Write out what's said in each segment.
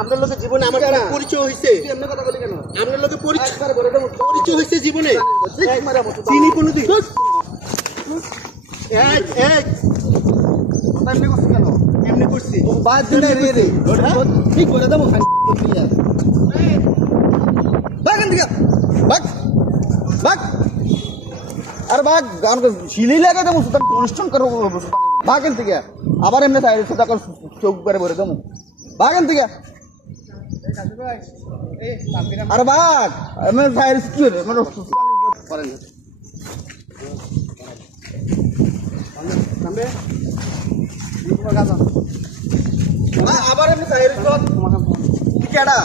আপনার লোকের জীবনে আমার পরিচয় হয়েছে আপনার লোকের পরিচয় হয়েছে জীবনে চিনি কোনোদিন এমনি করছি বাদ দিন ঠিক করে দেবো আর বাঘ গান শিলি লাগে দেবো সুতরাং অনুষ্ঠান করবো বাঘেন থেকে আবার এমনি চোখ করে ভরে দেবো বাঘেন থেকে আর বাঘ কি হলো করেন আবার এমনি কেডা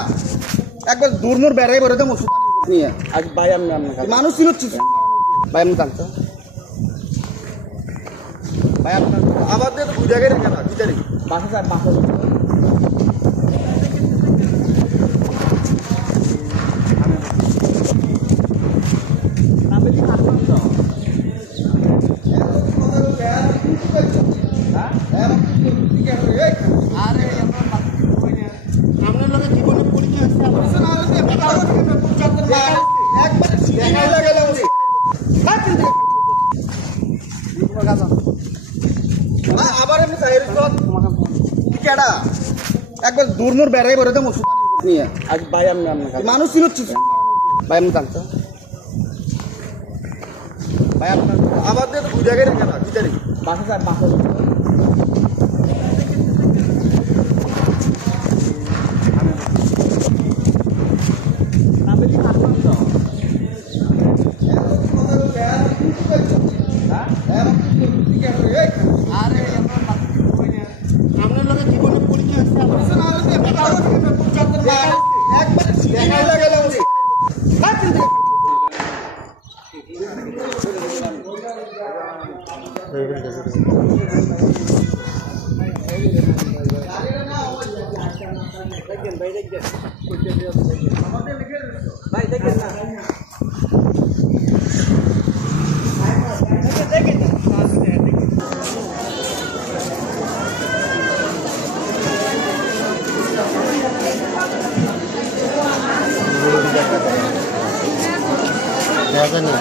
একবার দূরমুর বেড়াই ভরে দেবো নিয়ে আজ ভাই আমি মানুষ চিনছি ভাই আমি জানতো ভাই আপনার আবার দিয়ে তো বুঝা গেলে কেন বিচারি বাসা স্যার বাসা আপনার লোকের জীবনে পরিচয় আবার এমনি কেডা একবার দূরমুর বেড়াই ভরে দেবো নিয়ে আজ ভাই আমি মানুষ চিনছি ভাই আমি জানতো ভাই আপনার আবার দিয়ে তো বুঝা গেলে কেন বিচারি বাসা স্যার বাসা আপনার লোকের জীবনে পরিচয় ভাই দেখেন না দেখা না